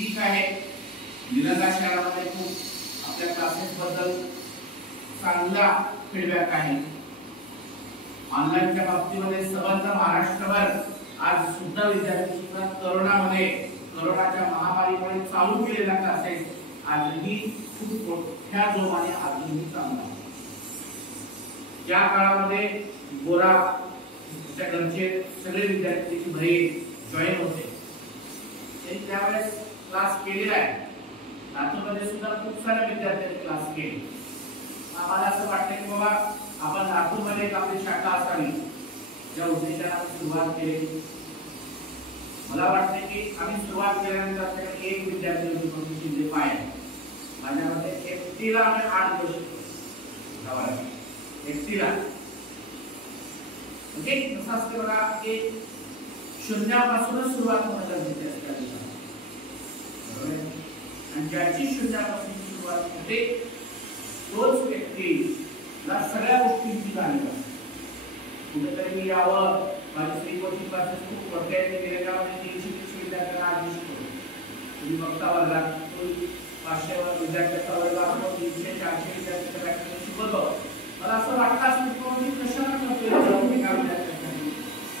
ठीक आहे, निलंगा शहरामध्ये खूप आपल्या क्लासेस बद्दल चांगला फीडबॅक आहे. ऑनलाईनच्या बाबतीमध्ये संबंध महाराष्ट्रभर आज सुद्धा विद्यार्थी सुद्धा कोरोनाच्या महामारीमुळे चालू केलेला क्लासेस आजही खूप मोठ्या जोमाने आजही चालू आहे. ज्या काळामध्ये गोरा घरचे सगळे विद्यार्थी घरी जॉईन होते त्यांनी त्यावेळेस क्लास केलेला आहे. लातूरमध्ये सुद्धा खूप साऱ्या विद्यार्थ्यांनी क्लास केले. आम्हाला असं वाटतं की बाबा आपण लातूरमध्ये एक आपली शाखा असावी ज्या उद्देशाने आपण सुरुवात केली. मला वाटतं की आम्ही सुरुवात केल्यानंतर आपल्याकडे एक विद्यार्थी होती शिंदे पाय माझ्यामध्ये एकटीला आम्ही 8 वर्ष एकटीला म्हणजे कसं असते बघा की शून्यापासूनच सुरुवात होणं गरजेचं असतं आणि ज्याची शून्यापासून सुरुवात होते तोच व्यक्तीला सगळ्या गोष्टींची जाणीव असते. कुठेतरी मी यावं माझे श्री कोचिंग क्लासेस खूप मोठे आहेत. गेल्यामध्ये 330 विद्यार्थ्यांना आधी शिकवतो. तुम्ही बघता वर्गात 500 विद्यार्थ्यांचा वर्ग असतो 300-400 विद्यार्थ्यांच्या बॅचमध्ये शिकवतो. मला असं वाटतं असतं की मी कशाला करतोय एका विद्यार्थ्यांसाठी,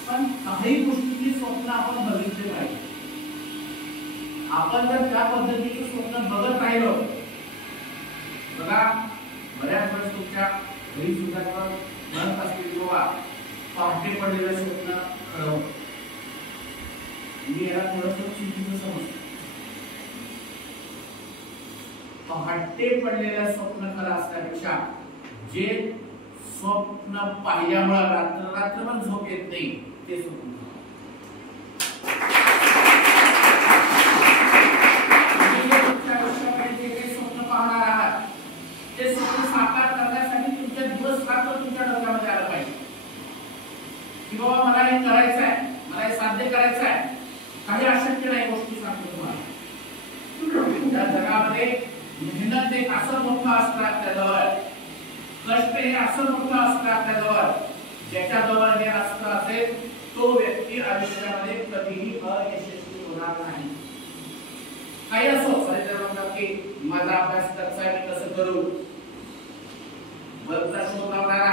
पण काही गोष्टीची स्वप्न आपण बघितले पाहिजे. आपण जर त्या पद्धतीचे स्वप्न बघत राहिलो बघा बऱ्याच वेळेस तुमच्या घरी सुद्धा म्हणत असतील बाबा पहाटे पडलेलं स्वप्न खरं होतं. मी याला थोडंसं चुकीचं समजतो. पहाटे पडलेलं स्वप्न खरं असण्यापेक्षा जे स्वप्न पाहिल्यामुळे रात्रभर झोप येत नाही ते स्वप्न. स्वप्न पाहणार आहात ते स्वप्न साकार करण्यासाठी तुमच्या दिवस रात्र तुमच्या डोक्यामध्ये आलं पाहिजे की बाबा मला हे करायचं आहे, मला हे साध्य करायचं आहे. काही अशक्य नाही गोष्टी सांगतो तुम्हाला. या जगामध्ये मेहनत एक असं मोठं असतं आपल्याजवळ, कष्ट हे असं मोठं असतं आपल्याजवळ, ज्याच्याजवळ हे असतं असेल तो व्यक्ती आयुष्यामध्ये कधीही अयशस्वी होणार नाही. काही असो की माझा अभ्यास कसा आहे मी कसं करू, बल्बचा शोध लावणारा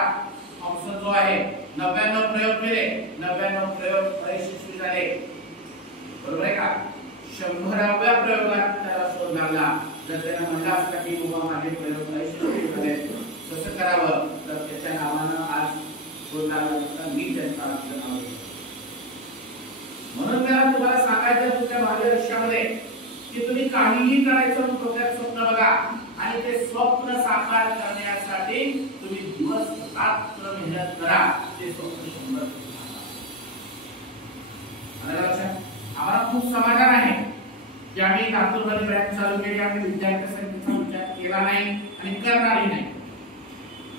थॉमसन जो आहे 99 प्रयोग केले, 99 प्रयोग अयशस्वी झाले. बरोबर आहे का? 100व्या प्रयोगात त्याला शोध लागला. जर त्याने म्हणलं असतं की बाबा माझे प्रयोग अयशस्वी झाले कसं करावं तर त्याच्या नावानं आज शोध लागला असता मी त्यांचा नाव घेतो. म्हणून मला तुम्हाला सांगायचं तुमच्या भावी आयुष्यामध्ये की तुम्ही काहीही करायचं डोक्यात स्वप्न बघा आणि ते स्वप्न साकार करण्यासाठी तुम्ही दिवस रात्र मेहनत करा. ते स्वप्न 100% आम्हाला खूप समाधान आहे की आम्ही लातूरमध्ये ब्रँच चालू केली. आम्ही विद्यार्थी संख्येचा विचार केला नाही आणि करणारही नाही.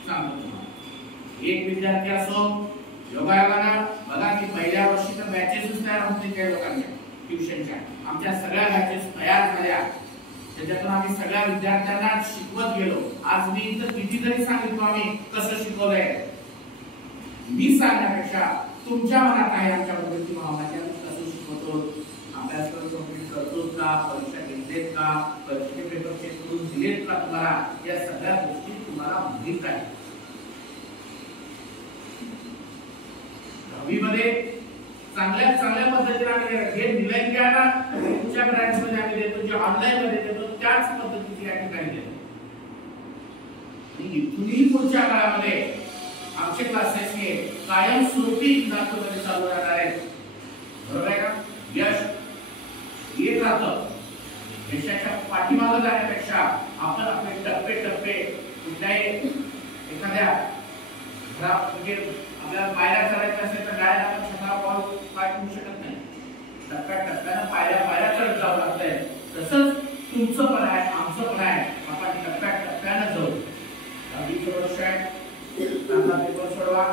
सांगतो तुम्हाला एक विद्यार्थी असो योगायोगानं बघा की पहिल्या वर्षी तर बॅचेस तयार होत नाही काही लोकांच्या ट्युशनच्या. आमच्या सगळ्या बॅचेस तयार झाल्या त्याच्यातून आम्ही सगळ्या विद्यार्थ्यांना शिकवत गेलो. आज मी इथं कितीतरी सांगितलं आम्ही कसं शिकवलंय. मी सांगण्यापेक्षा तुमच्या मनात आहे आमच्याबद्दलची भावना की आम्ही कसं शिकवतो, अभ्यासक्रम कंप्लीट करतो का, परीक्षा घेतलेत का, परीक्षेचे पेपर चेक करून दिलेत का तुम्हाला, या सगळ्या गोष्टी तुम्हाला माहित आहेत. 10वी मध्ये चांगल्या पद्धतीने आम्ही हे निलंगी आहे ना तुमच्या ब्रँच मध्ये आम्ही देतो, जे ऑनलाईन मध्ये देतो त्याच पद्धतीची या ठिकाणी देतो. इथूनही पुढच्या काळामध्ये आमचे क्लासेस हे कायमस्वरूपी लातूरमध्ये चालू राहणार आहेत. बरोबर आहे का? यश येत राहतं. यशाच्या पाठीमागे जाण्यापेक्षा आपण आपले टप्पे कुठल्याही एखाद्या घरात म्हणजे आपल्याला पायऱ्या चढायच्या असेल तर डायरेक्ट आपण छतावर पाऊल पाठवू शकत नाही. टप्प्याटप्प्यानं पायऱ्या चढत जावं लागतंय. तसंच तुमचं पण आहे आमचं पण आहे. आपण टप्प्याटप्प्यानं जाऊ. 10वीचं वर्ष आहे चांगला पेपर सोडवा.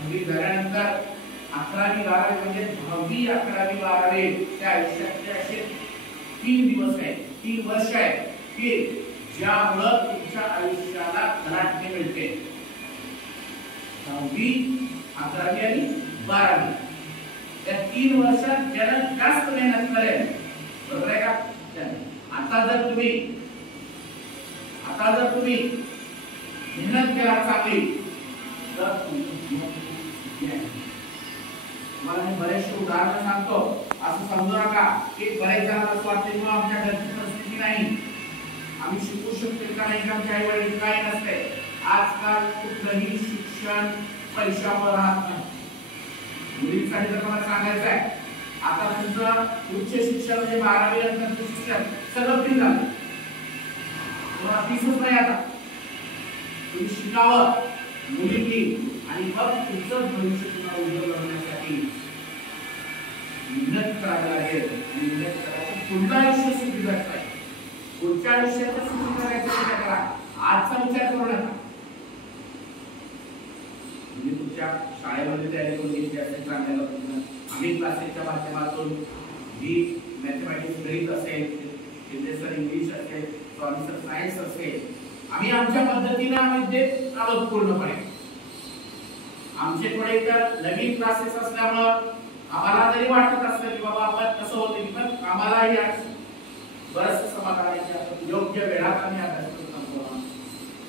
10वी झाल्यानंतर 11वी 12वी म्हणजे 10वी 11वी 12वी त्या आयुष्याचे असे 3 दिवस आहेत 3 वर्ष आहेत की ज्यामुळं तुमच्या आयुष्याला धनाटणी मिळते. 10वी 11वी आणि 12वी या 3 वर्षात ज्याला जास्त मेहनत करेल बरोबर आहे का आता जर तुम्ही मेहनत केला चांगली तर तुम्हाला मी बरेचसे उदाहरण सांगतो. असं समजू नका की बरेच जणांना असं वाटतं की आमच्या घरची परिस्थिती नाही, आम्ही शिकू शकतो का नाही, आमच्या आई वडील काय नसते. आजकाल कुठलंही शिक्षण पैशावर राहत नाही. मुलींसाठी तर मला सांगायचं आहे, आता तुमचं उच्च शिक्षण म्हणजे 12वी नंतरचं शिक्षण सगळं फ्री झालं. तुम्हाला फीसच नाही. आता तुम्ही शिकावं मुलींनी आणि मग तुमचं भविष्य तुम्हाला उज्ज्वल बनवण्यासाठी मेहनत करावी लागेल. आणि मेहनत करायचं पुढलं आयुष्य सुखी जगता येईल. पुढच्या आयुष्यात सुखी करायचं विचार करा, आजचा विचार करू नका. तुम्ही तुमच्या शाळेमध्ये तयारी करून घेतली असेल चांगल्या पद्धतीनं. आम्ही क्लासेसच्या माध्यमातून ही मॅथमॅटिक्स गणित असेल, सर इंग्लिश असेल, स्वामी सर सायन्स असेल, आम्ही आमच्या पद्धतीने आम्ही देत आहोत पूर्णपणे. आमचे थोडे तर नवीन क्लासेस असल्यामुळं आम्हाला जरी वाटत असलं की बाबा आपण कसं होतं की पण आम्हालाही बरंच समाधान आहे की आपण योग्य वेळात आम्ही अभ्यास करत आहोत.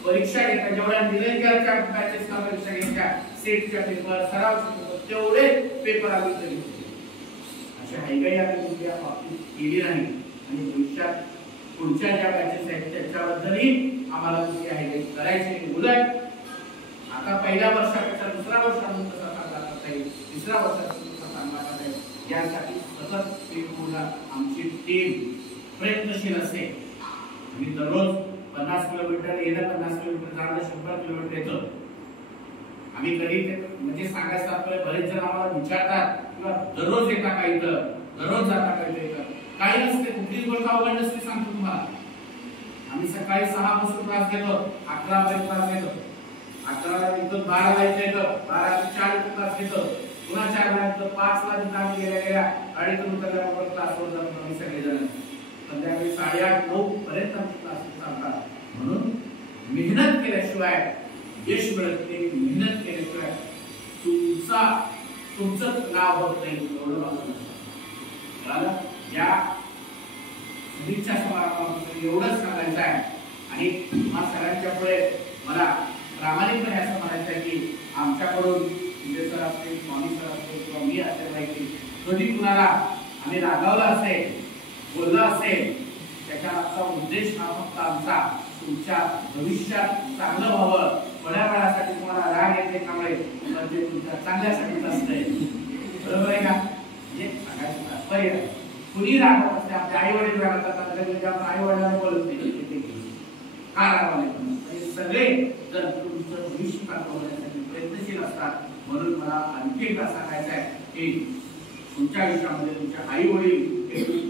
परीक्षा घेता जेवढ्या निलंग्याच्या बॅचेसला परीक्षा घेतल्या, सेटच्या पेपर, सरावचे पेपर, तेवढे पेपर आम्ही तरी अशा हायगाई आम्ही तुमच्या बाबतीत केली नाही. आणि भविष्यात पुढच्या ज्या बॅचेस आहेत त्याच्याबद्दलही आम्हाला तुमची हायगाई करायची. उलट आता पहिल्या वर्षापेक्षा दुसऱ्या वर्षातून कसा चांगला करता येईल, तिसऱ्या वर्षातून कसा चांगला करता येईल यासाठी सतत पूर्ण आमची टीम प्रयत्नशील असते. आम्ही दररोज 50 किलोमीटर येणं, 50 किलोमीटर जाणं, 100 किलोमीटर येतो. आम्ही कधी म्हणजे सांगायचं आपल्याला बरेच जण आम्हाला विचारतात किंवा दररोज येता का इथं, दररोज जाता का इथं. काही नसते, कुठलीच गोष्ट अवघड नसते. सांगतो तुम्हाला, आम्ही सकाळी 6 पासून क्लास घेतो, 11 पर्यंत क्लास घेतो. 11 इथून 12 ला येतो, 12 ते 4 क्लास घेतो, पुन्हा 4 ला येतो, 5 ला तिथं आम्ही गेल्या गाडीतून उतरल्यावर क्लासवर जातो आम्ही सगळेजण. संध्याकाळी 8:30-9 पर्यंत आमचे क्लासेस चालतात. म्हणून मेहनत केल्याशिवाय यश मिळत नाही. मेहनत केल्याशिवाय तुमचं नाव होत नाही. एवढं मला या शुभेच्छा समारंभाबद्दल एवढंच सांगायचं आहे. आणि तुम्हा सगळ्यांच्या पुढे मला प्रामाणिकपणे असं म्हणायचं आहे की आमच्याकडून विजय सर असतील, स्वामी सर असतील किंवा मी असेल माहिती कधी कुणाला आम्ही रागावला असेल, बोलला असेल, त्याच्या आमचा उद्देश हा फक्त आमचा तुमच्या भविष्यात चांगलं व्हावं. थोड्या वेळासाठी तुम्हाला राग येते त्यामुळे म्हणजे तुमच्या चांगल्यासाठीच असतंय. बरोबर आहे का? म्हणजे सांगायचं तात्पर्य कुणी रागवत असते, आपले आई वडील रागवतात, आई वडिलांना बोलत नाही का रागवले. सगळे जर तुमचं भविष्य चांगलं होण्यासाठी प्रयत्नशील असतात. म्हणून मला आणखी एकदा सांगायचं आहे की तुमच्या आयुष्यामध्ये तुमच्या आई वडील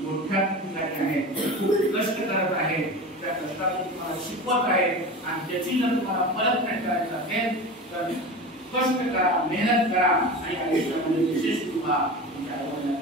मोठ्या ठिकाणी आहेत, खूप कष्ट करत आहेत, त्या कष्टातून तुम्हाला शिकवत आहेत. आणि त्याची जर तुम्हाला परतफेड करायची असेल तर कष्ट करा, मेहनत करा आणि आयुष्यामध्ये विशेष तुम्हाला तुमच्या आई वडिलांना